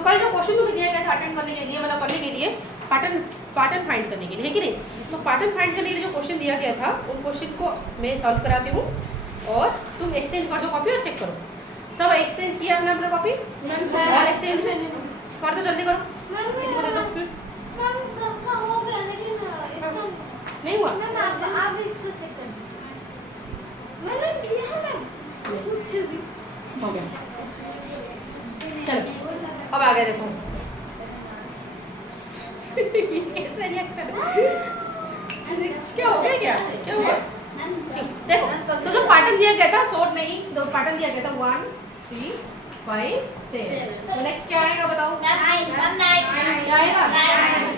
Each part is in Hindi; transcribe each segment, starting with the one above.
तो कल जो क्वेश्चन तुम्हें दिया गया था अटेंड करने के लिए, मतलब करने के लिए पैटर्न फाइंड करने के लिए, है कि नहीं? तो पैटर्न फाइंड करने के लिए जो क्वेश्चन दिया गया था उन क्वेश्चन को मैं सॉल्व कराती हूँ और तुम एक्सचेंज कर दो कॉपी और चेक करो। सब एक्सचेंज किया हमने अपना कॉपी और एक्सचेंज कर दो, जल्दी करो, किसी को दे दो। सबका हो गया लेकिन इसका नहीं हुआ। आप इसको चेक कर, मैंने किया ना कुछ भी हो गया। चलो अब आगे देखो कैसे रिएक्ट कर क्या हो गया, क्या हुआ? देखो तो जो पैटर्न दिया गया था शॉर्ट नहीं, दो पैटर्न दिया गया था 1 3 5 7। तो नेक्स्ट क्या आएगा बताओ? 9 क्या आएगा?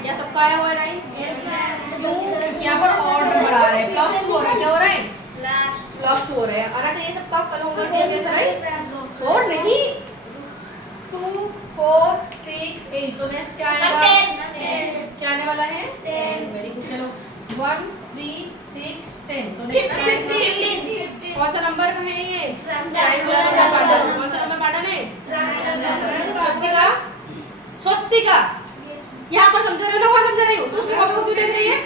क्या सबका आया हुआ है 9? Yes ma'am. क्योंकि यहाँ पर ऑड नंबर आ रहा है, +2 हो रहा है, क्या हो रहा है? +2 हो रहा है, आना चाहिए सबका। कल होमवर्क दिया गया था राइट? शॉर्ट नहीं 2 4 6 8। तो नेक्स्ट क्या आएगा? 10 क्या आने वाला है? 10। Very good. चलो 1 3 6 10। तो नेक्स्ट क्या आएगा? 15। कौन सा नंबर है ये? Triangular number pattern. कौन सा नंबर पैटर्न है? स्वस्तिका। स्वस्तिका यहाँ पर समझा रहे हो ना, वहाँ समझा रही हो? तो उसकी कॉपी को क्यों देख रही है?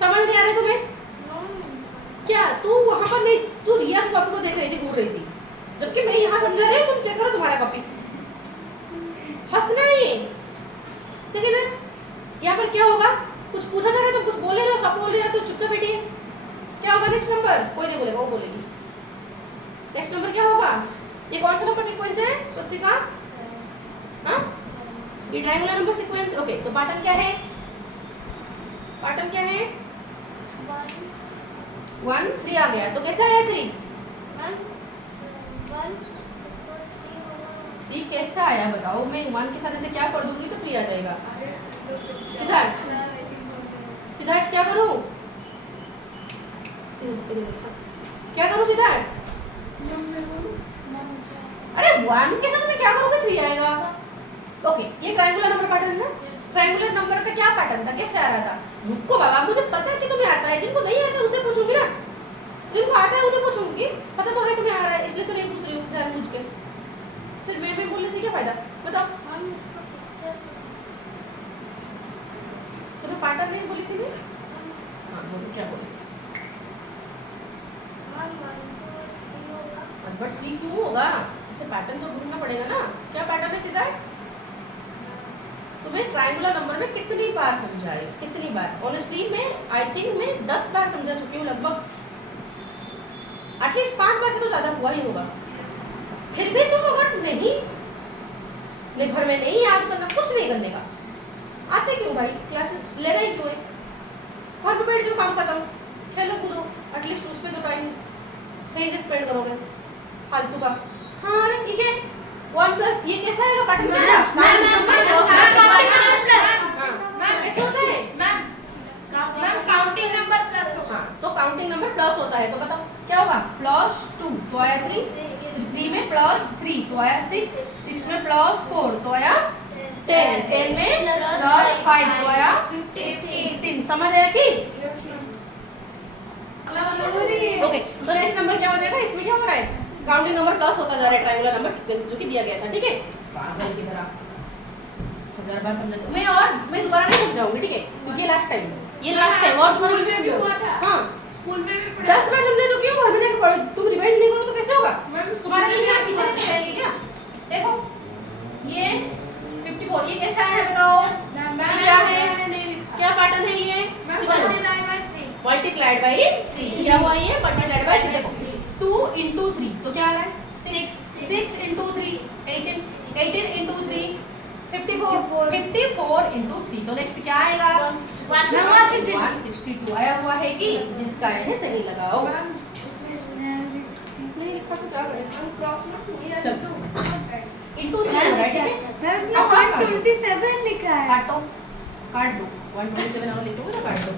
समझ नहीं आ रहा तुम्हें? क्या तू वहाँ पर नहीं, तू रिया की कॉपी को देख रही थी, घूर रही थी, जबकि मैं यहाँ समझा रही हूँ। तुम चेक करो तुम्हारा कॉपी, हंसना नहीं। ठीक है इधर, यहाँ पर क्या होगा? कुछ पूछा जा रहा है, तुम कुछ बोले रहे हो, सब बोल रहे हो, तो चुपचाप बैठिए। क्या होगा नेक्स्ट नंबर? कोई नहीं बोलेगा, वो बोलेगी। नेक्स्ट नंबर क्या होगा? ये कौन सा नंबर सीक्वेंस है स्वस्तिका? हाँ ये ट्रायंगुलर नंबर सीक्वेंस। ओके तो पैटर्न क्या है? पैटर्न क्या है? 1 3 आ गया, तो कैसा है 3? 3 कैसा आया बताओ? मैं 1 के साथ ऐसे क्या कर दूंगी तो 3 आ जाएगा। सिद्धार्थ सिद्धार्थ क्या करूं? क्या करूं सिद्धार्थ? अरे 1 के साथ मैं क्या करूंगा 3 आएगा। ओके ये ट्रायंगुलर नंबर पैटर्न है। ट्रायंगुलर नंबर का क्या पैटर्न था, कैसे आ रहा था? रुको बाबा, मुझे पता है कि तुम्हें आता है, जिनको नहीं आता है उसे पूछूंगी ना, जिनको आता है उन्हें पूछूंगी। पता तो है तुम्हें आ रहा है, इसलिए तो नहीं पूछ रही हूँ जानबूझ के। फिर मैं बोलने से क्या फायदा बताओ? तुम्हें पैटर्न नहीं बोली थी मैं? हाँ बोलो, क्या बोली थी? 1 3 क्यों होगा? इसे पैटर्न तो ढूंढना पड़ेगा ना। क्या पैटर्न है सिद्धार्थ? तुम्हें ट्रायंगुलर नंबर में कितनी बार समझाई, कितनी बार? ऑनेस्टली मैं आई थिंक मैं 10 बार समझा चुकी हूँ लगभग, एटलीस्ट 5 बार से तो ज्यादा हुआ ही होगा। फिर भी तुम अगर नहीं, घर में नहीं याद करना, कुछ नहीं करने का, आते क्यों भाई? क्लासेस लेना ही क्यों है? घर पे बैठ जाओ, काम खत्म, खेलो कूदो, एटलीस्ट उस पे तो टाइम सही से स्पेंड करोगे, फालतू का। हाँ अरे ठीक है 1 प्लस ये कैसा आएगा पैटर्न? काउंटिंग नंबर प्लस होगा। हाँ तो काउंटिंग नंबर प्लस होता है, तो बताओ क्या होगा? +2 तो आया 3, 3 में +3 तो आया 6, 6 में +4 तो आया 10, 10 में +5 तो आया 15। समझ आया कि? ओके तो नेक्स्ट नंबर क्या हो जाएगा? इसमें क्या हो रहा है? काउंटिंग नंबर प्लस होता जा रहा है ट्रायंगुलर नंबर सीक्वेंस जो कि दिया गया था। ठीक है, पागल की तरह 1000 बार समझा मैं, और मैं दोबारा नहीं समझाऊंगी, ठीक है? क्योंकि लास्ट टाइम और स्कूल में भी हुआ था। हाँ स्कूल में भी 10 बार समझा चुकी हूँ, घर में जाकर पढ़ो। तुम रिवाइज नहीं करो तो कैसे होगा? तुम्हारे लिए यहाँ चीजें नहीं रहेंगी क्या? देखो ये 54 ये कैसा है बताओ? क्या है? क्या पैटर्न है ये? Multiplied by 3। क्या हुआ ये? Multiplied by 3। 2 into 3 तो क्या आ रहा है? 6 into 3 18, 18 into 3 54 into 3। तो नेक्स्ट क्या आएगा? 162 आया हुआ है कि जिसका है सही लगाओ। नहीं लिखा तो क्या करें? हम क्रॉस ना चलो into 3 राइट है। उसने 127 लिखा है। काट दो 127 अगर लिखोगे ना काट दो,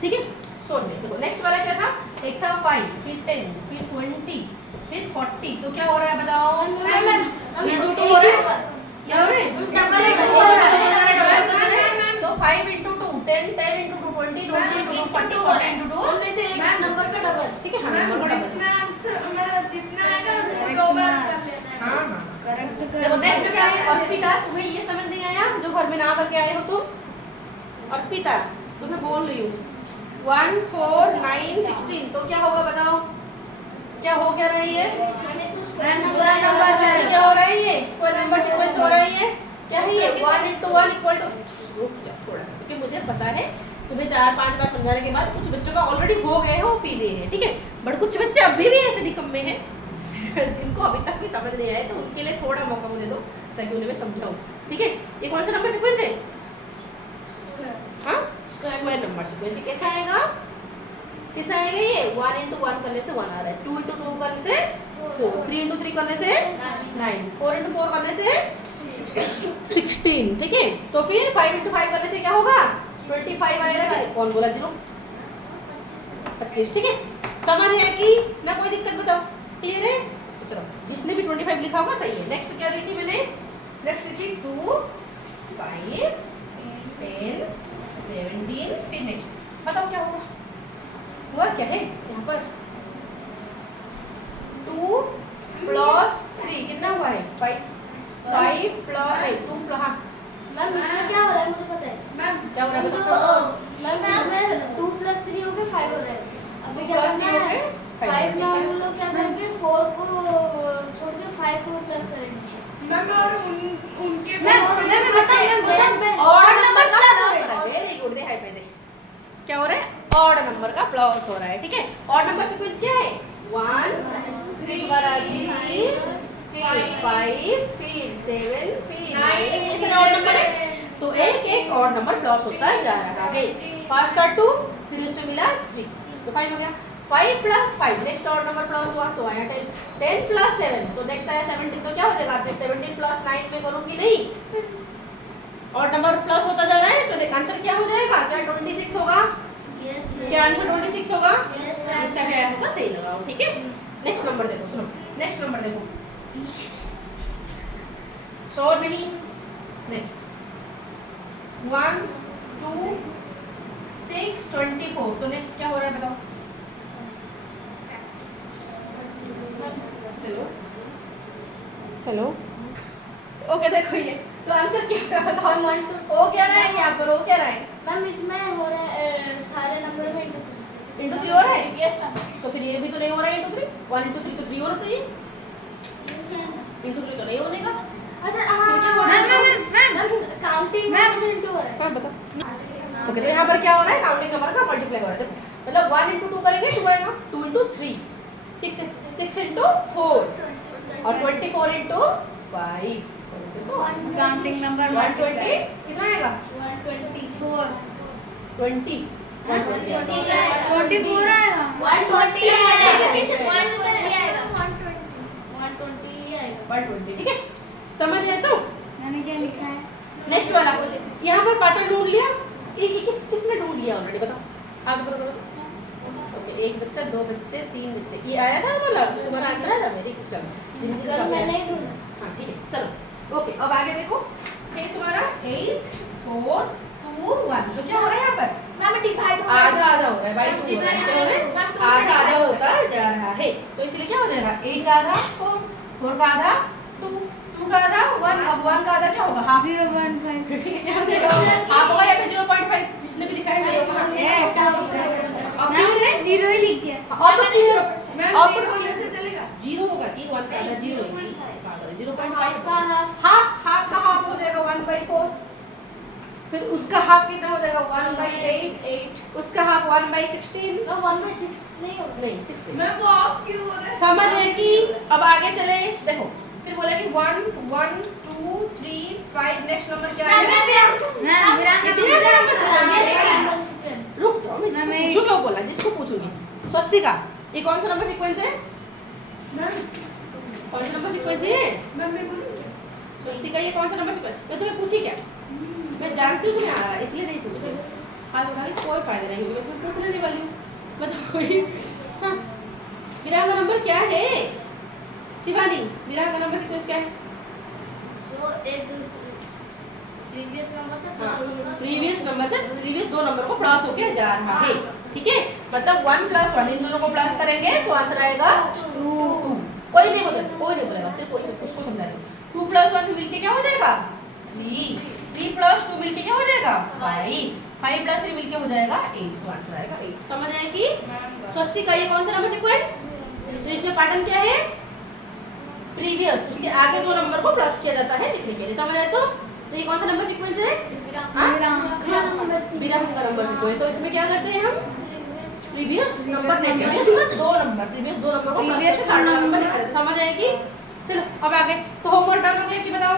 ठीक है? सोचने देखो नेक्स्ट वाला क्या था? एक था 5, फिर 10, फिर 20, फिर 40। तो क्या हो रहा है बताओ? ये 2 हो रहा है, क्या हो रहा है? तो 5 into 2 10, 10 into 2 20, 20 into 2 40, 40 into 2 हमने तो एक नंबर का डबल। ठीक है, हाँ नंबर का डबल। जितना आएगा उसको 2 बार कर लेना है। हाँ करेक्ट। देखो नेक्स्ट क्या है अर्पिता, तुम्हें ये समझ नहीं आया जो घर में नाम रख के आए हो तुम? अर्पिता तुम्हें बोल रही हूँ 1 4 9 16 तो क्या होगा बताओ, क्या हो क्या रहा है ये? क्या हो रहा है ये? स्क्वायर नंबर सीक्वेंस हो रहा है ये, क्या है ये? 1 * 1 इक्वल टू, रुक जा थोड़ा सा क्योंकि मुझे पता है तुम्हें 4-5 बार समझाने के बाद कुछ बच्चों का ऑलरेडी हो गए हैं वो पी लिए हैं, ठीक है, बट कुछ बच्चे अभी भी ऐसे निकम्मे हैं जिनको अभी तक भी समझ नहीं आया, तो उसके लिए थोड़ा मौका मुझे दो ताकि उन्हें मैं समझाऊं, ठीक है। ये कौन सा नंबर सीक्वेंस है? हाँ स्क्वायर नंबर सीक्वेंस। कैसा आएगा, कैसा आएगा ये? 1 * 1 करने से 1 आ रहा है, 2 * 2 करने से 4, 3 * 3 करने से 9, 4 * 4 करने से 16, ठीक है। तो फिर 5 * 5 करने से क्या होगा? 25 आएगा। कौन बोला 0? 25, ठीक है। समझ है कि ना, कोई दिक्कत बताओ, क्लियर है? तो चलो जिसने भी 25 लिखा होगा सही है। नेक्स्ट क्या देखी मैंने? नेक्स्ट देखी 2 5 10 17, फिर नेक्स्ट बताओ क्या होगा? हुआ क्या है यहाँ पर? 2 + 3 कितना हुआ है? 5 + 2 + हाँ मैम इसमें क्या हो रहा है मुझे पता है। मैम क्या हो रहा है बताओ? मैम इसमें 2 + 3 हो गए 5 हो रहा है। अभी क्या करना है? 5 में हम लोग क्या करेंगे? 4 को छोड़ के 5 को प्लस करेंगे। मैम और उनके मैं बता ऑड नंबर का प्लस हो रहा है। वेरी गुड, दे हाई पे दे। क्या हो रहा है? ऑड नंबर का प्लस हो रहा है, ठीक है। ऑड नंबर सीक्वेंस क्या है? 1 फिर दोबारा 3 फिर 5 फिर 7 फिर 9, इतने ऑड नंबर है, तो एक एक ऑड नंबर प्लस होता जा रहा है। फर्स्ट का 2 फिर उसमें मिला 3 तो 5 हो गया। 5 + 5 नेक्स्ट ऑड नंबर प्लस हुआ तो आया 10, 10 + 7 तो नेक्स्ट आया 17, तो क्या हो जाएगा? 17 + 9 में करूंगी नहीं, ऑड नंबर प्लस होता जा रहा है, तो आंसर क्या हो जाएगा? क्या 26 होगा? क्या आंसर 26 होगा? इसका क्या आया होगा? सही लगाओ, ठीक है। नेक्स्ट नंबर देखो, सुनो नेक्स्ट नंबर देखो, श्योर नहीं? नेक्स्ट 1 2 6 24 तो नेक्स्ट क्या हो रहा है बताओ? हेलो हेलो ओके देखो ये तो आंसर क्या है बताओ? हो क्या रहा है यहाँ पर? हो क्या रहा है? मैम इसमें हो रहा है सारे नंबर में इंटू 3 हो रहा है। Yes ma'am. तो फिर ये भी तो नहीं हो रहा है इंटू 3, 1 * 3 तो 3 होना चाहिए, इंटू 3 तो नहीं होने का। अच्छा फिर क्या हो रहा है? मैम काउंटिंग में इंटू हो रहा है। हाँ बताओ। ओके तो यहाँ पर क्या हो रहा है? काउंटिंग नंबर का मल्टीप्लाई हो रहा है। देखो मतलब 1 * 2 करेंगे 2 आएगा, 2 * 3 6 * 4 और 24 * 5 तो काउंटिंग नंबर 120 कितना आएगा? 124 20 120 24 आएगा। 120 आएगा। 120 ठीक है, समझ गए? तो मैंने क्या लिखा है? नेक्स्ट वाला यहाँ पर पैटर्न ढूंढ लिया। ये किसने ढूंढ लिया ऑलरेडी बताओ? आप बताओ। ओके एक बच्चा, 2 बच्चे, 3 बच्चे, ये आया था वाला तुम्हारा आंसर आया था? वेरी गुड, चलो जिनका मैंने नहीं ढूंढा। हाँ ठीक है चलो ओके। अब आगे देखो फिर तुम्हारा 8 4 2 1 तो क्या हो रहा है यहाँ पर? मैम डिवाइड हो आधा आधा हो रहा है, बाई 2 हो रहा है, क्या हो रहा है? आधा आधा होता जा रहा है, तो इसलिए क्या हो जाएगा? 8 का आधा 4, 4 का आधा 2, 2 का आधा 1, अब 1 का आधा क्या होगा? हाफ। 0.5 ठीक है क्या हो जाएगा? हाफ होगा या फिर 0.5 जिसने भी लिखा है सही होगा। अब क्लियर है? 0 ही लिख दिया। अब क्लियर मैम अब जीरो से चलेगा। 0 होगा कि 1 का आधा 0 ही 0.5 का हाफ हाफ का हाफ हो जाएगा 1/4, फिर उसका हाफ कितना हो जाएगा? 1/8, उसका हाफ 1/16 तो 1/6 नहीं होगा। नहीं 16। मैम वो आप क्यों हो रहा है? समझ है कि अब आगे चले देखो फिर बोला कि 1 1 2 3 5 नेक्स्ट नंबर क्या है? रुक जाओ मैं मैं- पूछूं क्यों बोला जिसको पूछूंगी। स्वस्तिका ये कौन सा नंबर सीक्वेंस है? कौन सा नंबर सीक्वेंस है? मैम मैं बोलूं क्या? स्वस्तिका ये कौन सा नंबर सीक्वेंस? मैं तुम्हें पूछी क्या? मैं जानती हूँ तुम्हें आ रहा है इसलिए नहीं पूछ रही। हाँ भाई कोई फायदा नहीं होगा, मैं पूछ लेने वाली हूँ बताओ। हाँ विरांगा नंबर क्या है? शिवानी विरांगा नंबर सीक्वेंस क्या है? जो एक दूसरे प्रीवियस नंबर से प्लस होगा। प्रीवियस नंबर से प्रीवियस 2 नंबर को प्लस होके जा रहा है, ठीक है। मतलब 1 + 1 इन दोनों को प्लस करेंगे तो आंसर आएगा 2 2। कोई नहीं बोलेगा सिर्फ उसको समझा रही हूँ। 2 प्लस 1 मिलके क्या हो जाएगा 3, 3 प्लस 2 मिलके क्या हो जाएगा 5, 5 प्लस 3 मिलके हो जाएगा 8, तो आंसर आएगा 8। समझ आए कि स्वस्तिका ये कौन सा नंबर सीक्वेंस, तो इसमें पैटर्न क्या है प्रीवियस, उसके आगे दो नंबर को प्लस किया जाता है लिखने के लिए। समझ आए तो ये कौन सा नंबर सीक्वेंस है विराम का नंबर सीक्वेंस। तो इसमें क्या करते हैं हम प्रीवियस नंबर नहीं, प्रीवियस दो नंबर को प्लस से सारा नंबर लिखा जाता है। समझ आए कि चलो अब आगे तो होमवर्क डन हो गया कि बताओ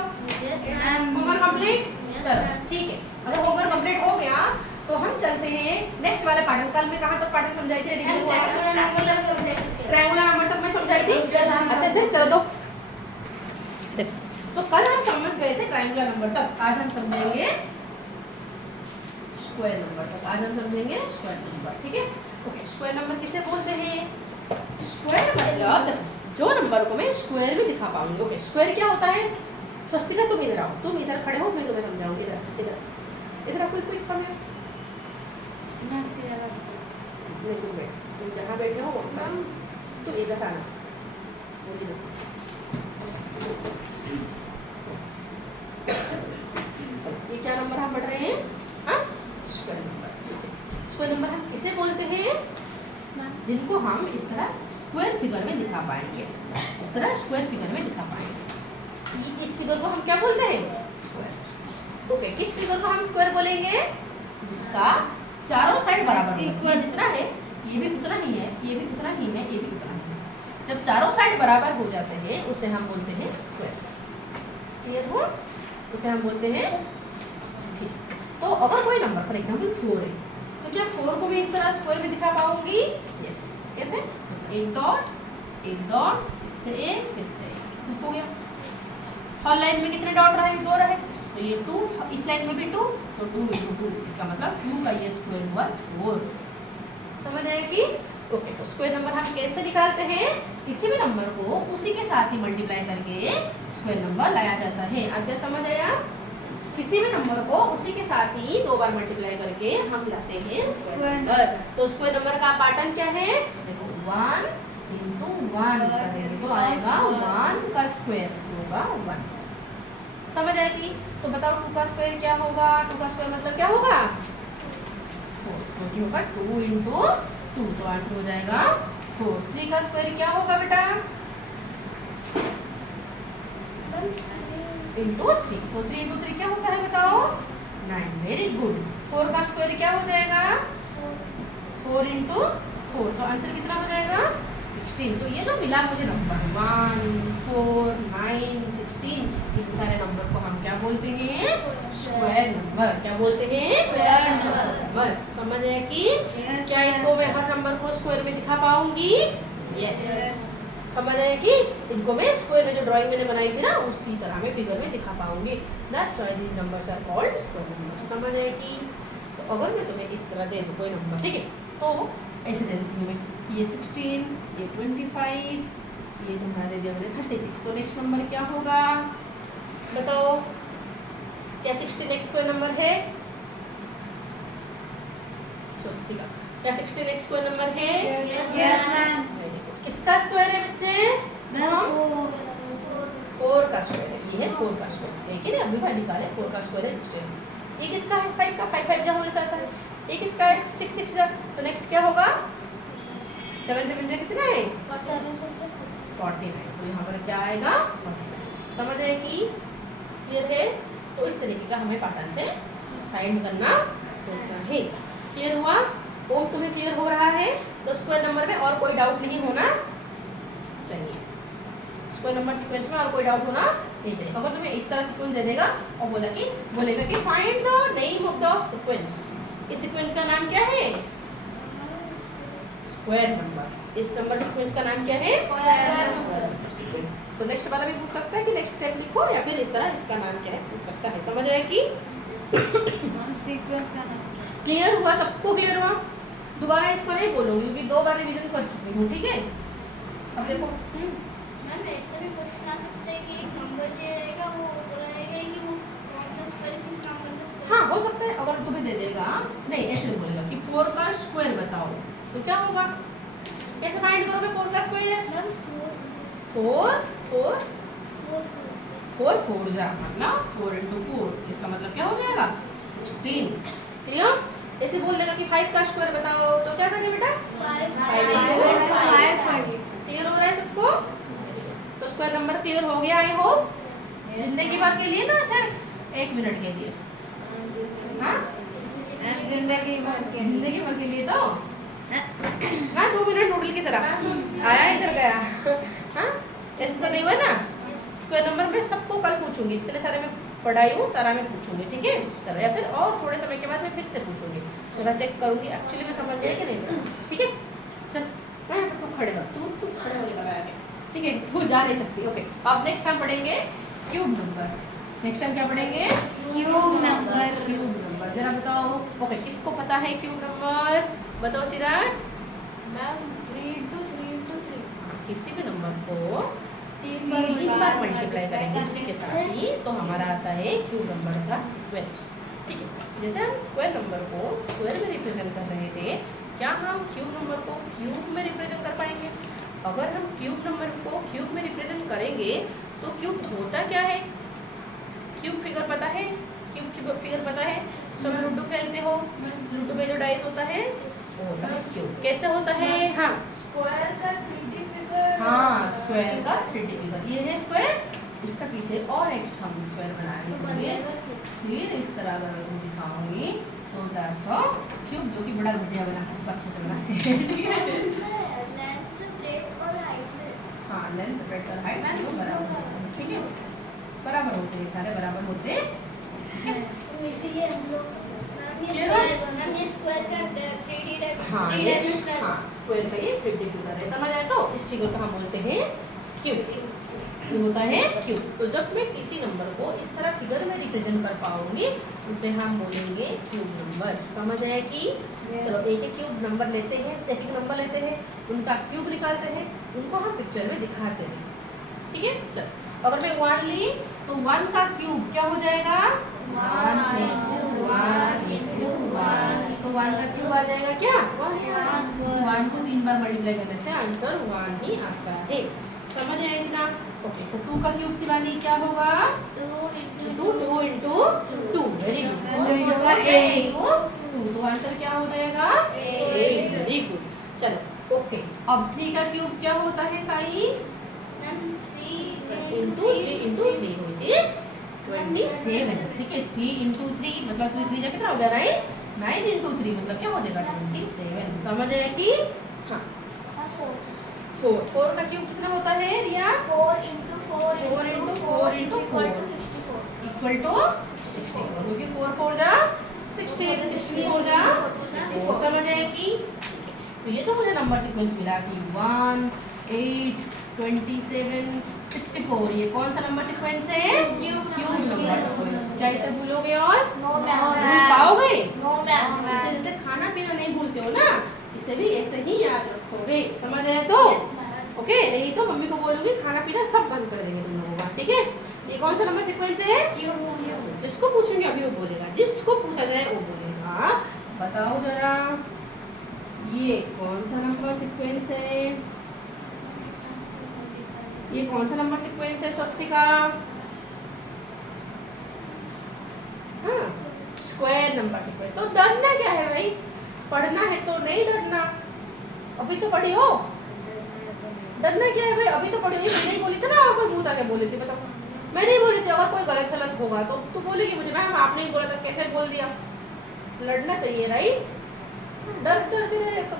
होमवर्क कंप्लीट, चलो ठीक है। अगर होमवर्क कंप्लीट हो गया तो हम चलते हैं नेक्स्ट वाले पैटर्न। कल मैं कहां तक पैटर्न समझाई थी, ट्रायंगुलर नंबर तक मैं समझाई थी अच्छे से। चलो तो कल हम समझ गए थे ट्रायंगुलर नंबर तक, आज हम समझेंगे स्क्वायर नंबर तक। आज हम समझेंगे स्क्वायर नंबर, ठीक है। ओके, स्क्वायर नंबर किसे बोलते हैं, स्क्वायर मतलब जो नंबर को मैं स्क्वायर में दिखा पाऊंगी। ओके, स्क्वायर क्या होता है, स्वस्तिका तुम इधर आओ, तुम इधर खड़े हो, मैं तुम्हें समझाऊंगी। इधर इधर इधर कोई कोई कम है, मैं उसकी जगह नहीं तुम बैठ, तुम जहाँ बैठे हो तुम इधर आना, बोली दो। ये क्या नंबर हम पढ़ रहे हैं, हाँ स्क्वायर नंबर, ठीक है। स्क्वायर नंबर हम किसे बोलते हैं, जिनको हम इस तरह स्क्वायर फिगर में दिखा पाएंगे, इस तरह स्क्वायर फिगर में दिखा पाएंगे। इस फिगर को हम क्या बोलते हैं स्क्वायर। ओके, किस फिगर को हम स्क्वायर बोलेंगे, जिसका चारों साइड बराबर हो, ये जितना है ये भी उतना ही है, ये भी उतना ही है, ये भी उतना ही है। जब चारों साइड बराबर हो जाते हैं उसे हम बोलते हैं स्क्वायर। क्लियर हो, उसे हम बोलते हैं ठीक। तो अगर कोई नंबर फॉर एग्जांपल 4 है तो क्या 4 को मैं इस तरह स्क्वायर में दिखा पाऊंगी, यस। कैसे, एक डॉट फिर से एक, फिर से एक, हो गया। हर लाइन में कितने डॉट रहे, 2 रहे, तो ये 2, इस लाइन में भी 2, तो 2 × 2, इसका मतलब 2 का ये स्क्वायर हुआ 4। समझ आए कि ओके। तो स्क्वायर नंबर हम कैसे निकालते हैं, किसी भी नंबर को उसी के साथ ही मल्टीप्लाई करके स्क्वायर नंबर लाया जाता है। अब क्या समझ आया, किसी भी नंबर को उसी के साथ ही 2 बार मल्टीप्लाई करके हम लाते हैं स्क्वायर नंबर। तो स्क्वायर नंबर का पैटर्न क्या है, देखो 1 × 1 करेंगे तो आएगा 1 का स्क्वायर होगा 1। समझ आया कि, तो बताओ 2 का स्क्वायर क्या होगा, 2 का स्क्वायर मतलब क्या होगा 4, तो होगा 2 × 2, तो आंसर हो जाएगा 4। 3 का स्क्वायर क्या होगा बेटा, इंटू 3, तो 3 × 3 क्या होता है बताओ 9, वेरी गुड। 4 का स्क्वायर क्या हो जाएगा 4 × 4, तो आंसर कितना हो जाएगा 16। तो ये जो मिला मुझे नंबर 1 4 9 16, इन सारे नंबर को हम क्या बोलते हैं स्क्वायर नंबर। क्या बोलते हैं स्क्वायर नंबर। समझ आए कि क्या इनको मैं हर नंबर को स्क्वायर में दिखा पाऊंगी, यस। समझ आए कि इनको मैं स्क्वायर में जो ड्राइंग मैंने बनाई थी ना उसी तरह में फिगर में दिखा पाऊंगी। That's why these numbers are called square number. समझ आए कि, तो अगर मैं तुम्हें इस तरह दे दूं कोई नंबर, ठीक है, तो ऐसे दे देती हूँ मैं, ये 16, ये 25, ये तुम्हारा दे दिया मैंने 36, तो नेक्स्ट नंबर क्या होगा बताओ, क्या 16 स्क्वायर नंबर है, स्वस्तिका क्या 16 स्क्वायर नंबर है, यस मैम। किसका स्क्वायर है बच्चे, 4 का स्क्वायर है, ये है 4 का स्क्वायर, लेकिन अभी भाई निकाले 4 का स्क्वायर है 16। ये किसका है 5 का, 5 5 जा होने से आता है, ये किसका है 6 6 जा, तो नेक्स्ट क्या होगा 7 7 कितना है 49, तो यहाँ पर क्या आएगा 49। समझ आए कि क्लियर है, तो इस तरीके का हमें पैटर्न से फाइंड करना होता है। क्लियर हुआ, ओम तुम्हें क्लियर हो रहा है, तो स्क्वायर नंबर में और कोई डाउट नहीं होना चाहिए, स्क्वायर नंबर सीक्वेंस में और कोई डाउट होना नहीं चाहिए। अगर तुम्हें इस तरह सीक्वेंस दे देगा और बोलेगा कि find the name of the sequence, इस सीक्वेंस का नाम क्या है स्क्वायर नंबर, इस नंबर सीक्वेंस का नाम क्या है स्क्वायर नंबर सीक्वेंस। तो नेक्स्ट वाला भी पूछ सकता है कि नेक्स्ट स्टेप लिखो, या फिर इस तरह इसका नाम क्या है पूछ सकता है। समझ आया कि सीक्वेंस का नाम क्लियर हुआ, सबको क्लियर हुआ। दोबारा इसको नहीं बोलूंगी क्योंकि 2 बार रिवीजन कर चुकी हूँ, ठीक है। अब देखो मैम ऐसे भी क्वेश्चन आ सकते हैं कि एक नंबर जो रहेगा वो बोलेगा कि वो कौन सा स्क्वायर किस नंबर का स्क्वायर। हाँ हो सकता है, अगर तुम्हें दे देगा नहीं ऐसे बोलेगा कि 4 का स्क्वायर बताओ, तो क्या होगा, कैसे फाइंड करोगे 4 का स्क्वायर, मैम 4 4 4 4 4 जा मतलब 4 into 4, इसका मतलब क्या हो जाएगा 16। क्लियर? ऐसे बोल देगा कि 5 का स्क्वायर बताओ तो क्या करें बेटा? 5 क्लियर हो रहा है सबको? तो स्क्वायर नंबर क्लियर हो गया आई होप। जिंदगी भर के लिए ना सिर्फ 1 मिनट के लिए, हाँ जिंदगी भर के जिंदगी भर के लिए तो हाँ 2 मिनट नूडल की तरह आया इधर गया। हाँ ऐसे तो नहीं हुआ ना। स्क्वायर नंबर में सबको कल पूछूंगी, इतने सारे में पढ़ाई हूँ सारा मैं पूछूंगी, ठीक है? चलो या फिर और थोड़े समय के बाद मैं फिर से पूछूंगी, थोड़ा चेक करूंगी एक्चुअली मैं समझ गई कि नहीं, ठीक है? चल मैं तू खड़े कर, तू खड़े हो लगा आगे, ठीक है? तू जा नहीं सकती। ओके अब नेक्स्ट टाइम पढ़ेंगे क्यूब नंबर। नेक्स्ट टाइम क्या पढ़ेंगे? Cube number. क्यूब नंबर जरा बताओ। ओके किसको पता है क्यूब नंबर? बताओ सिराज। मैम 3 into 3 into 3 किसी भी नंबर को 3 3 बार मल्टीप्लाई करेंगे उसी के साथ ही तो हमारा आता है क्यूब नंबर का सीक्वेंस, ठीक है? जैसे हम स्क्वायर नंबर को स्क्वायर में रिप्रेजेंट कर रहे थे, क्या हम क्यूब नंबर को क्यूब में रिप्रेजेंट कर पाएंगे? अगर हम क्यूब नंबर को क्यूब में रिप्रेजेंट करेंगे तो क्यूब होता क्या है? क्यूब फिगर पता है? क्यूब फिगर पता है? सब लूडो खेलते हो, लूडो में जो डाइस होता है वो होता है क्यूब। कैसे होता है? हाँ स्क्वायर का 3D फिगर। हाँ स्क्वायर का 3D फिगर, ये है स्क्वायर, इसका पीछे और एक हम स्क्वायर बना रहे हैं, फिर इस तरह अगर मैं दिखाऊंगी तो दैट्स अ क्यूब, जो कि बड़ा घटिया बना है, उसको अच्छे से बनाते हैं, ठीक है? हाँ लेंथ ब्रेड्थ और हाइट बराबर, ठीक है? बराबर होते हैं, सारे बराबर होते हैं। इसीलिए हम लोग स्क्वायर का 3D हाँ स्क्वायर का ये 3D फिगर है, समझ आया? तो इस फिगर को हम बोलते हैं क्यूब, ये होता है क्यूब। तो जब मैं किसी नंबर को इस तरह फिगर में रिप्रेजेंट कर पाऊंगी उसे हम बोलेंगे क्यूब नंबर, समझ आया कि? चलो एक एक क्यूब नंबर लेते हैं, एक एक नंबर लेते हैं, उनका क्यूब निकालते हैं, उनको हम पिक्चर में दिखाते हैं, ठीक है? चलो अगर मैं 1 ली तो 1 का क्यूब क्या हो जाएगा? 1 into 1 तो 1 का क्यूब आ जाएगा क्या? 1 को 3 बार मल्टीप्लाई करने से आंसर 1 ही आता है, समझ आया इतना? ओके तो 2 का क्यूब शिवानी क्या होगा? 2 into 2 वेरी गुड, 2 तो आंसर क्या हो जाएगा? 8 वेरी गुड। चलो ओके अब 3 का क्यूब क्या होता है साई? into 3 which is 27, ठीक है? 3 into 3 मतलब 3 3 जा कितना हो गया? 9 into 3 मतलब क्या हो जाएगा? 27, समझ आया कि? हाँ 4 का क्यूब कितना होता है Riya? 4 into 4 into 4 into 4 64 equal to 64, क्योंकि 4 4 जा 16, 64 जा 64, समझ आया कि? तो ये तो मुझे नंबर सीक्वेंस मिला कि 1 8 27 64, ये कौन सा नंबर सीक्वेंस है? Cube number sequence. क्या इसे भूलोगे और भूल पाओगे? इसे जैसे खाना पीना नहीं भूलते हो ना, इसे भी ऐसे ही याद रखोगे, समझ आया? तो ओके नहीं तो मम्मी को बोलूंगी खाना पीना सब बंद कर देंगे तुम लोगों का, ठीक है? ये कौन सा नंबर सीक्वेंस है? जिसको पूछूंगी अभी वो बोलेगा, जिसको पूछा जाए वो बोलेगा। बताओ जरा ये कौन सा नंबर सीक्वेंस है? ये कौन सा नंबर सीक्वेंस है स्वस्तिका? हाँ स्क्वायर नंबर सीक्वेंस। तो डरना क्या है भाई? पढ़ना है तो नहीं डरना, अभी तो पढ़ी हो, डरना क्या है भाई? अभी तो पढ़ी हो, मैं नहीं बोली थी ना, और कोई भूत आके बोली थी, बताओ? मैं नहीं बोली थी, अगर कोई गलत सलत होगा तो तू बोलेगी मुझे मैम आपने ही बोला था, कैसे बोल दिया? लड़ना चाहिए राइट? डर डर के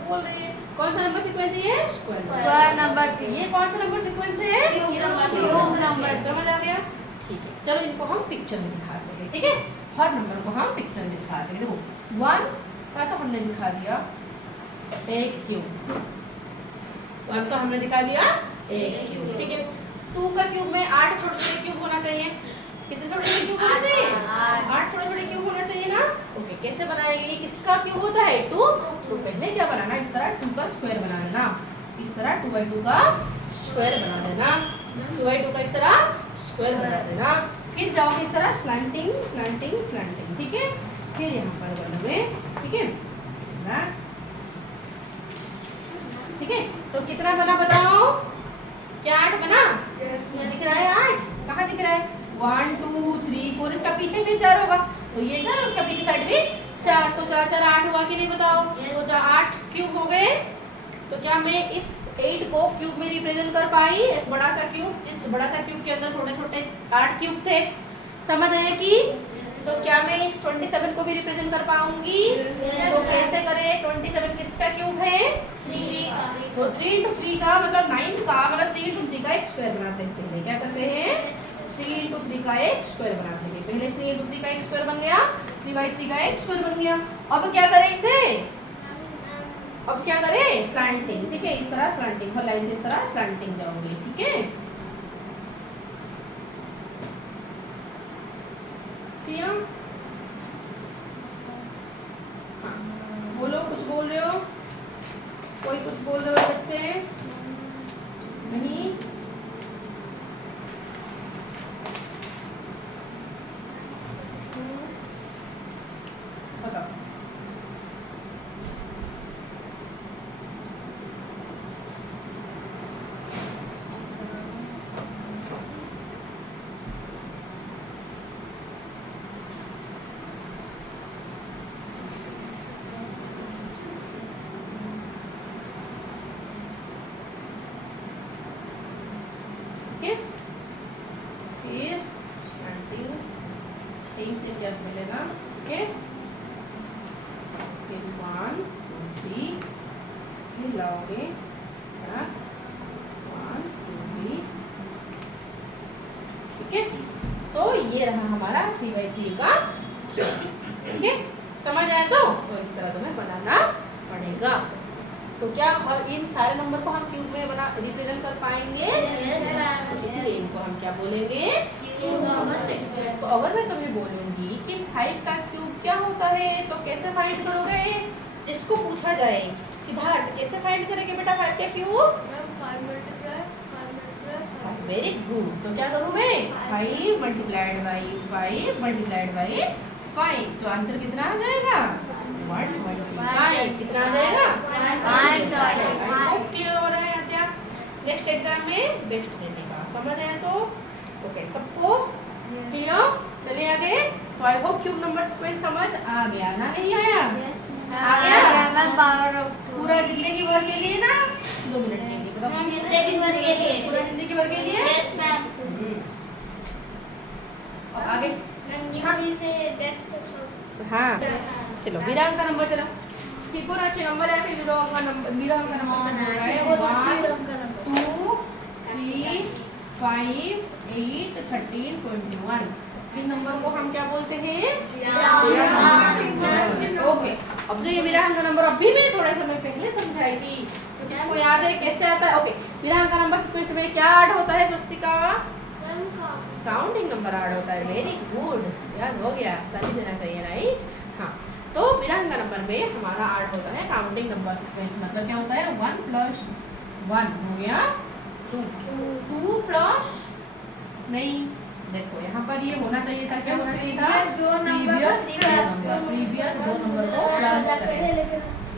बोल रही है। कौन सा नंबर सीक्वेंस है ये? स्क्वायर नंबर से। ये कौन सा नंबर सीक्वेंस है? Cube number. समझ आ गया? ठीक है चलो इनको हम पिक्चर में दिखाते हैं, ठीक है? हर नंबर को हम पिक्चर में दिखाते हैं। देखो 1 का तो हमने दिखा दिया एक क्यूब, 1 तो हमने दिखा दिया एक क्यूब, ठीक है? 2 का क्यूब में 8 छोटे छोटे क्यूब होना चाहिए। कितने छोटे छोटे क्यूब होना चाहिए? 8 छोटे छोटे क्यूब होना चाहिए ना? ओके कैसे बनाएंगे? ये किसका क्यूब होता है? 2। तो पहले क्या बनाना, इस तरह 2 का स्क्वायर बना देना, इस तरह 2/2 का स्क्वायर बना देना, 2/2 का इस तरह स्क्वायर बना देना, फिर जाओगे इस तरह स्लैंटिंग स्लैंटिंग स्लैंटिंग, ठीक है? फिर यहाँ पर बनोगे, ठीक है? ठीक है तो कितना बना बताओ? क्या 8 बना? दिख रहा है 8? कहाँ दिख रहा है? 1 2 3 4, इसका पीछे भी 4 होगा तो ये 4, उसका पीछे साइड भी 4, तो 4 4 8 हुआ कि नहीं बताओ। तो 8 क्यूब हो गए। तो क्या मैं इस 8 को क्यूब में रिप्रेजेंट कर पाई? एक बड़ा सा क्यूब, जिस बड़ा सा क्यूब के अंदर छोटे छोटे 8 क्यूब थे, समझ आए कि? तो क्या मैं इस 27 को भी रिप्रेजेंट कर पाऊंगी? तो कैसे करें? 27 किसका क्यूब है? 3 तो 3 into 3 का मतलब 9 का मतलब 3 into 3 का एक स्क्वायर बनाते हैं। पहले क्या करते हैं? 3 into 3 का एक स्क्वायर बनाते हैं। पहले 3 into 3 का एक स्क्वायर बन गया, 3/3 का एक स्क्वायर बन गया। अब क्या करें इसे? अब क्या करें? स्लैंटिंग, ठीक है, इस तरह स्लैंटिंग, हर लाइन से इस तरह स्लैंटिंग जाओगे, ठीक है। हाँ, बोलो, कुछ बोल रहे हो? कोई कुछ बोल रहे हो बच्चे? नहीं? बताओ। ठीक है, फिर स्लैंटिंग सेम क्या मिलेगा, ठीक है। फिर 1 2 3 फिर लाओगे 1 2 3, ठीक है। तो ये रहा हमारा 3/3 का क्यूब, ठीक है। समझ आया? तो इस तरह तुम्हें बनाना पड़ेगा। तो क्या इन सारे नंबर को हम क्यूब में बना रिप्रेजेंट कर पाएंगे? तो इसीलिए इनको हम क्या बोलेंगे? तो अगर मैं तुम्हें बोलूंगी कि 5 का क्यूब क्या होता है तो कैसे फाइंड करोगे? जिसको पूछा जाए, सिद्धार्थ कैसे फाइंड करेंगे बेटा 5 का क्यूब? Very good. तो क्या करूँ मैं? 5 मल्टीप्लाइड बाई 5 मल्टीप्लाइड बाई 5, तो आंसर कितना आ जाएगा? 1/5। कितना आ जाएगा? 1/5। क्लियर हो रहा है क्या? नेक्स्ट एग्जाम में बेस्ट देने का, समझ आया? तो ओके, सबको क्लियर? चलिए आगे। तो I hope cube number sequence समझ आ गया ना? नहीं आया? आ गया? पूरा जिंदगी भर के लिए ना? 2 मिनट के लिए बताओ। पूरा जिंदगी भर के लिए? और आगे हाँ, चलो विराम का नंबर चलो। फिबोनाची नंबर है, फिर विराम का नंबर है 1 2 3 5 8 13 21। इन नंबर को हम क्या बोलते हैं? ओके, अब जो ये विराम का नंबर अभी मैं थोड़ा समय पहले समझाई थी, तो किसको याद है कैसे आता है? ओके, विराम का नंबर सीक्वेंस में क्या ऐड होता है स्वस्तिका? काउंटिंग नंबर ऐड होता है। वेरी गुड, याद हो गया, ताली देना चाहिए, राइट? हाँ, तो विराम का नंबर में हमारा ऐड होता है काउंटिंग नंबर सीक्वेंस। मतलब क्या होता है? 1 + 1 हो गया 2, 2 प्लस, नहीं देखो यहाँ पर ये होना चाहिए था, क्या होना चाहिए था? प्रीवियस 2 नंबर को प्लस करें,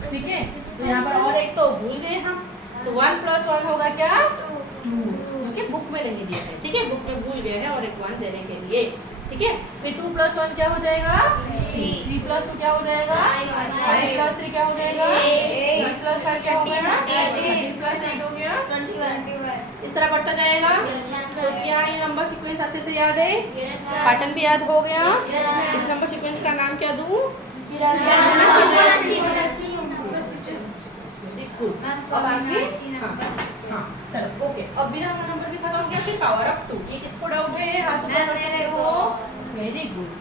ठीक है। तो यहाँ पर और एक तो भूल गए हम, तो 1 + 1 होगा क्या? 2, जो कि बुक में नहीं दिया है, ठीक है, बुक में भूल गए हैं और एक 1 देने के लिए, ठीक है। फिर 2 + 1 क्या हो जाएगा? 3 + 2 क्या हो जाएगा? 5 + 3 क्या हो जाएगा? 8 + 5 क्या हो गया? 13 + 8 हो गया 21। इस तरह बढ़ता जाएगा। तो क्या ये नंबर सीक्वेंस अच्छे से याद है? पैटर्न भी याद हो गया। इस नंबर सीक्वेंस का नाम क्या दूं? अब आगे हाँ चलो ओके। अब बिना का नंबर भी खत्म किया, फिर पावर ऑफ 2। ये किसको डाउट है? हाथ ऊपर कर सकते हो। Very good,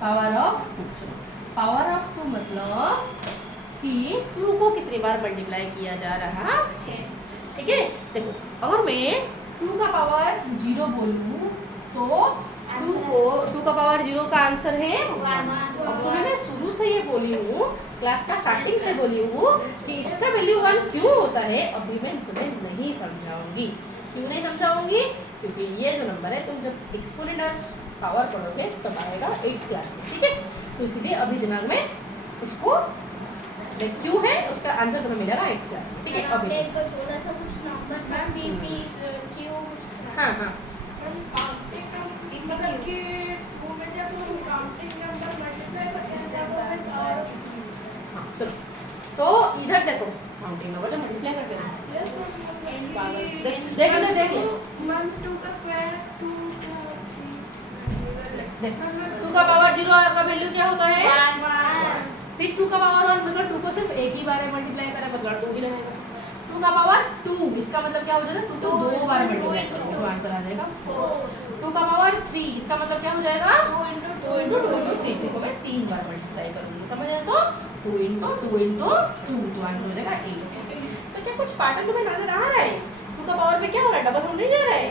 power of 2। Power of 2 मतलब कि 2 को कितनी बार मल्टीप्लाई किया जा रहा है, ठीक है। देखो अगर मैं 2 का पावर 0 बोलूं तो 2 का पावर 0 का आंसर है 1। अब तो मैं शुरू से ये बोली हूँ, क्लास का स्टार्टिंग से बोली हूँ कि इसका वैल्यू 1 क्यों होता है। अभी मैं तुम्हें नहीं समझाऊंगी। क्यों नहीं समझाऊंगी? क्योंकि ये जो नंबर है तुम जब एक्सपोनेंट और पावर पढ़ोगे तब आएगा 8th क्लास में, ठीक है। तो इसलिए अभी दिमाग में उसको क्यों है उसका आंसर तुम्हें मिलेगा 8th क्लास में, ठीक है। अभी हाँ हाँ मतलब कि वो में जब हम काउंटिंग नंबर मल्टीप्लाई करते हैं तब वो में पावर ऑफ हाँ चलो, तो इधर देखो काउंटिंग नंबर जब मल्टीप्लाई करते हैं देख इधर देखो 1 2 का स्क्वायर 2 2 देख 2 का पावर 0 का वैल्यू क्या होता है? फिर 2 का पावर 1 मतलब 2 को सिर्फ एक ही बार मल्टीप्लाई करें मतलब 2 ही रहेगा। 2 का पावर 2 इसका मतलब क्या हो जाएगा? 2 को 2 बार मल्टीप्लाई करो तो आंसर आ जाएगा 4। 2 का पावर 3 इसका मतलब क्या हो जाएगा? 2 into 2 into 3 को मैं 3 बार मल्टीप्लाई करूंगी, समझ आए? तो 2 into 2 into 2 तो आंसर हो जाएगा 8। तो क्या कुछ पैटर्न तुम्हें नजर आ रहा है? 2 का पावर में क्या हो रहा है? डबल होने नहीं जा रहा है।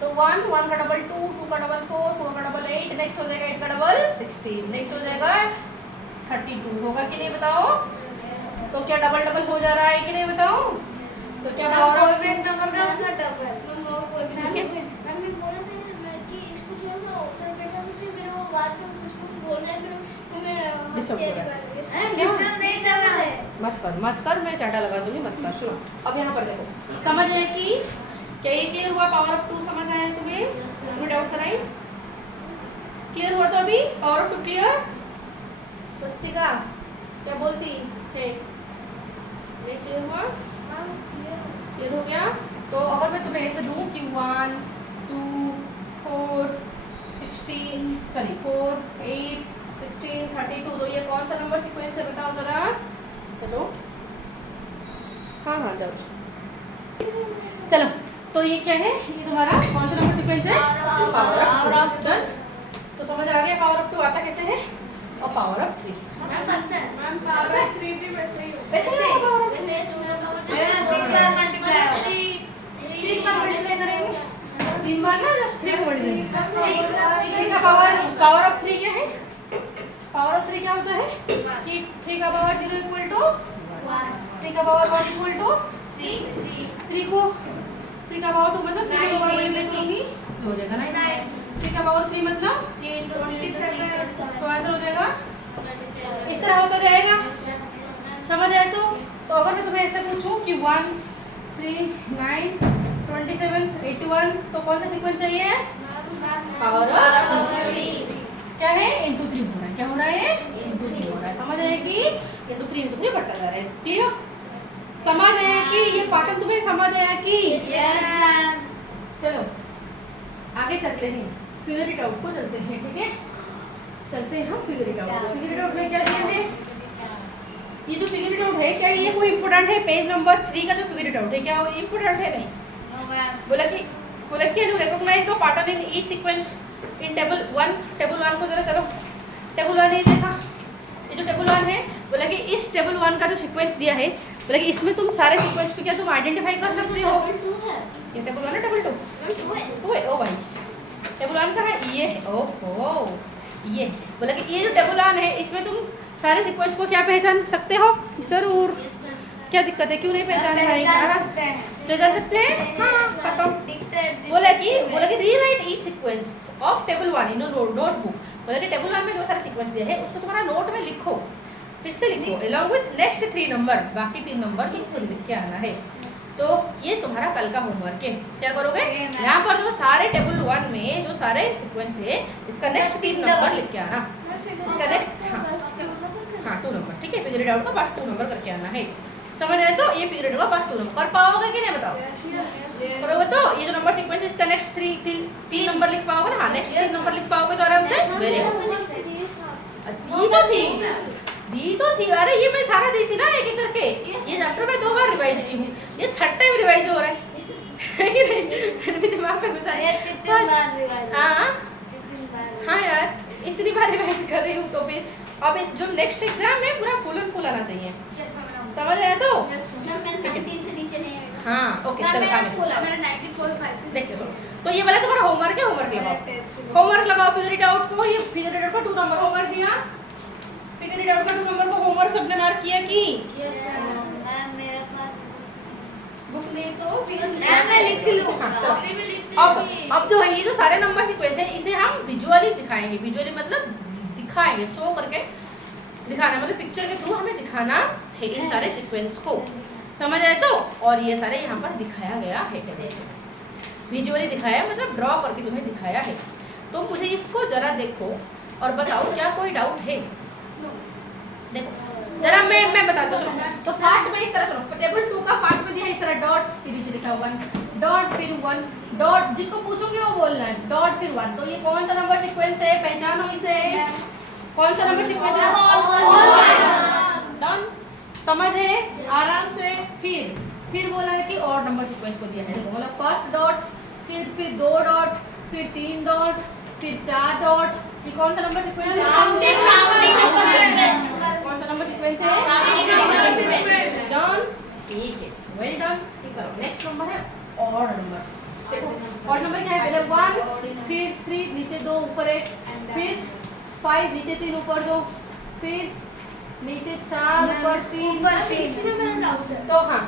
तो 1 1 का डबल 2 2 का डबल 4 4 का डबल 8 नेक्स्ट हो जाएगा 8 का डबल 16 नेक्स्ट हो जाएगा 32 होगा कि नहीं बताओ? तो क्या डबल डबल हो जा रहा है कि नहीं बताओ? तो क्या पावर ऑफ एक नंबर का उसका डबल मैंने बोला था कि इसको थोड़ा सा उत्तर बैठा सकते मेरे वो बात में कुछ बोल रहा है फिर मैं डिस्टर्ब हो रहा है। डिस्टर्ब नहीं कर रहा है। मत कर मैं चाटा लगा दूंगी, मत कर। सुनो अब यहाँ पर देखो, समझ आए कि क्या ये क्लियर हुआ? पावर ऑफ 2 समझ आया तुम्हें? तुम्हें डाउट कराई? क्लियर हुआ? तो अभी पावर ऑफ 2 क्लियर? स्वस्तिका क्या बोलती है? ये क्लियर हुआ? क्लियर हो गया? तो अगर मैं तुम्हें ऐसे दूं कि 1 2 4 16 सॉरी 4 8 16 32 तो ये कौन सा नंबर सीक्वेंस है बताओ जरा। चलो हाँ जाओ चलो, तो ये क्या है? ये तुम्हारा कौन सा नंबर सीक्वेंस है? Power of 2। डन। तो समझ आ गया पावर ऑफ 2 आता कैसे है और power of 3। Ma'am power of 3 भी वैसे ही होता है। वैसे ही होगा power of 3। तीन बार मल्टीप्लाई होगा। 3 बार मल्टीप्लाई करेंगे 3 बार ना, जस्ट 3 को मल्टीप्लाई। 3 का पावर ऑफ 3 क्या है? पावर ऑफ 3 क्या होता है कि 3 का पावर 0 इक्वल टू 3 का पावर 1 इक्वल टू 3 को 3 का पावर 2 मतलब 3 को बार मल्टीप्लाई करूंगी हो जाएगा 9। 3 का पावर 3 मतलब 27 तो आंसर हो जाएगा इस तरह होता जाएगा। समझ आए? तो अगर मैं तुम्हें ऐसे पूछूं कि 1 3 9 27 81 तो कौन सा सीक्वेंस चाहिए? पावर ऑफ 3 क्या है? इनटू 3 हो रहा है। क्या हो रहा है? इनटू 3 हो रहा है। समझ आए कि इनटू 3 बढ़ता जा रहा है। क्लियर? समझ आया कि ये पैटर्न तुम्हें समझ आया कि? Yes ma'am. चलो आगे चलते हैं, फिगर इट आउट को चलते हैं। ठीक है चलते हैं हम फिगर इट आउट को। फिगर इट आउट में क्या दिया है? ये जो फिगर इट आउट है क्या ये कोई इंपोर्टेंट है? पेज नंबर 3 का जो फिगर इट आउट है क्या वो इंपोर्टेंट है? नहीं। बोला कि you recognize the pattern in each sequence in table 1 को जरा चलो टेबल 1 नहीं देखा? ये जो टेबल 1 है बोला कि इस टेबल 1 का जो सीक्वेंस दिया है बोला कि इसमें तुम सारे सीक्वेंस को क्या तुम आइडेंटिफाई कर सकते हो? ये टेबल 1 है टेबल 2 है। ओ भाई टेबल 1 का है ये है। ओहो ये बोला कि ये जो टेबल 1 है इसमें तुम सारे सीक्वेंस को क्या पहचान सकते हो? जरूर। क्या दिक्कत है? क्यों नहीं पहचान पाएंगे? पहचान सकते हैं। हाँ खत्म। बोला कि rewrite each sequence of table 1 in notebook. बोला कि टेबल 1 में जो सारे सीक्वेंस दिए है उसको तुम्हारा नोट में लिखो, फिर से लिखो अलॉन्ग विथ नेक्स्ट 3 नंबर, बाकी 3 नंबर तुमको लिख के आना है। तो ये तुम्हारा कल का होमवर्क है। क्या करोगे? यहाँ पर जो सारे टेबल 1 में जो सारे सीक्वेंस है इसका नेक्स्ट 3 नंबर लिख के आना। इसका नेक्स्ट हाँ 2 नंबर। ठीक है फिगर इट आउट का बस 2 नंबर करके आना है। समझ आए? तो ये फिगर इट आउट का बस 2 नंबर कर पाओगे कि नहीं बताओ? करोगे तो ये जो नंबर सीक्वेंस इसका नेक्स्ट 3 नंबर लिख पाओगे ना? हाँ नेक्स्ट 3 नंबर लिख पाओगे तो आराम से। Very good. दी तो थी। अरे ये मैं सारा दी थी ना एक एक करके। ये चैप्टर मैं 2 बार रिवाइज की हूँ, ये 3rd टाइम रिवाइज हो रहा है कि नहीं? फिर भी दिमाग में घुसा है। हाँ यार इतनी बार रिवाइज कर रही हूँ तो फिर अब जो नेक्स्ट एग्जाम है पूरा फुल एंड फुल आना चाहिए। समझ आया? तो हाँ ओके चलो आगे देखते सुनो। तो ये वाला तुम्हारा होमवर्क है। होमवर्क लगाओ फिगर इट आउट को। ये फिगर इट आउट को 2 नंबर होमवर्क दिया। फिगर इट आउट का 2 नंबर को होमवर्क सबने मार्क किया कि? मेरे पास बुक में तो फिगर मैं लिख लूं। अब जो है ये जो सारे नंबर सीक्वेंस है इसे हम विजुअली दिखाएंगे। विजुअली मतलब दिखाएंगे, शो करके दिखाना मतलब पिक्चर के थ्रू हमें दिखाना है इन सारे सीक्वेंस को। समझ आए? तो और ये सारे यहाँ पर दिखाया गया है। विजुअली दिखाया मतलब ड्रॉ करके तुम्हें दिखाया है। तो मुझे इसको जरा देखो और बताओ क्या कोई डाउट है? देखो जरा मैं बताता हूँ, सुनो। तो फार्ट में इस तरह सुनो, टेबल 2 का फार्ट में दिया इस तरह डॉट, फिर नीचे लिखा 1 डॉट, फिर 1 डॉट, जिसको पूछोगे वो बोलना है डॉट फिर 1। तो ये कौन सा नंबर सीक्वेंस है, पहचानो इसे। कौन सा नंबर सीक्वेंस है? डन, समझ है आराम से। फिर बोला है कि और नंबर सीक्वेंस को दिया है। देखो मतलब फर्स्ट डॉट, फिर 2 डॉट, फिर 3 डॉट, फिर 4 डॉट। ये कौन सा नंबर सीक्वेंस है? कौन सा नंबर सीक्वेंस है? डन, ठीक है, वेल डन। चलो नेक्स्ट नंबर है ऑड नंबर। देखो ऑड नंबर क्या है? पहले 1, फिर 3 नीचे 2 ऊपर 1, फिर 5 नीचे 3 ऊपर 2, फिर नीचे 4 ऊपर 3। इसमें मेरा डाउट है। तो हाँ,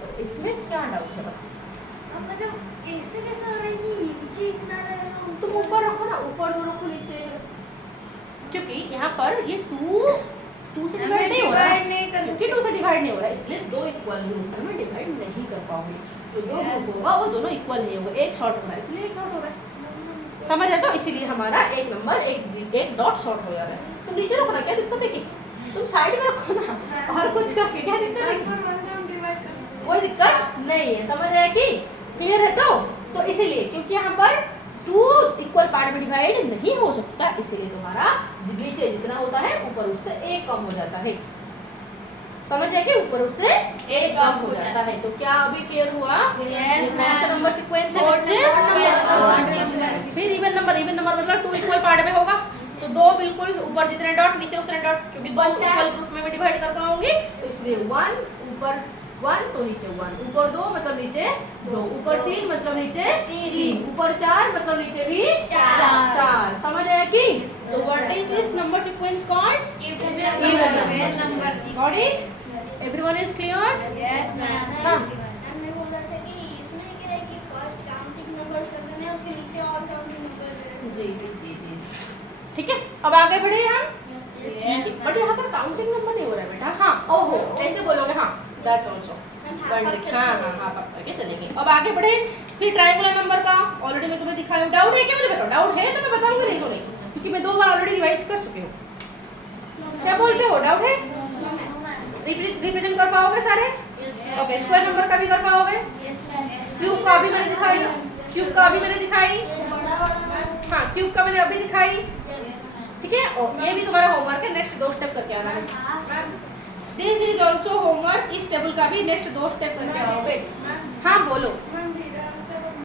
तो इसमें क्या डाउट है? मतलब ऐसे कैसे हो रही है, नीचे इतना रहेगा। तुम ऊपर रखो ना, ऊपर 2 रखो नीचे, क्योंकि यहाँ पर ये 2 से डिवाइड नहीं हो रहा है, क्योंकि 2 से डिवाइड नहीं हो रहा है, इसलिए 2 इक्वल ग्रुप में डिवाइड नहीं कर पाओगे। तो 2 ग्रुप होगा वो दोनों इक्वल नहीं होंगे, एक शॉर्ट हो रहा है इसलिए एक शॉर्ट हो रहा है, समझ है? तो इसीलिए हमारा एक नंबर एक डॉट शॉर्ट हो जा रहा है। तुम नीचे रखो ना, क्या दिक्कत है? कि तुम साइड में रखो ना, और कुछ करके क्या दिक्कत है? कोई दिक्कत नहीं है, समझ आया कि क्लियर है? तो इसीलिए क्योंकि यहाँ पर 2 इक्वल पार्ट में डिवाइड नहीं हो सकता, इसीलिए तुम्हारा नीचे जितना होता है ऊपर उससे 1 कम हो जाता है। समझ जाए कि ऊपर उससे 1 कम हो जाता है। तो क्या अभी क्लियर हुआ? ये कौन सा नंबर सीक्वेंस है बच्चे? फिर इवन नंबर मतलब 2 इक्वल पार्ट में होगा, तो 2 बिल्कुल ऊपर जितने डॉट नीचे उतने डॉट, क्योंकि 2 इक्वल ग्रुप में डिवाइड कर पाऊंगी, तो इसलिए 1 ऊपर 1 तो नीचे 1, ऊपर 2 मतलब नीचे 2, ऊपर 3 मतलब नीचे 3, ऊपर 4 मतलब नीचे भी 4। समझ आया कि? तो what is this number sequence called? Even number. Got it? Everyone is clear? Yes ma'am. हाँ। मैं बोल रहा था कि इसमें क्या है कि फर्स्ट काउंटिंग नंबर्स कर देने हैं, उसके नीचे और काउंटिंग नंबर। जी ठीक है, अब आगे बढ़े हम। ठीक है, बट यहाँ पर काउंटिंग नंबर नहीं हो रहा है बेटा। हाँ, ओहो ऐसे बोलोगे। हाँ, दैट्स आल्सो हाँ पक करके चलेंगे। अब आगे बढ़े, फिर ट्रायंगुलर नंबर का ऑलरेडी मैं तुम्हें दिखाया हूँ। डाउट है क्या? मुझे बताओ, डाउट है तो मैं बताऊंगी, नहीं तो नहीं, क्योंकि मैं 2 बार ऑलरेडी रिवाइज कर चुकी हूँ। क्या बोलते हो, डाउट है? रिप्रेजेंट कर पाओगे सारे? ओके, स्क्वायर नंबर का भी कर पाओगे? क्यूब का भी मैंने दिखाई, हाँ क्यूब का मैंने अभी दिखाई। ठीक है, और ये भी तुम्हारा होमवर्क है, नेक्स्ट 2 स्टेप करके आना है। दिस इज ऑल्सो होमवर्क, इस टेबल का भी नेक्स्ट 2 स्टेप करके आओगे। हाँ बोलो।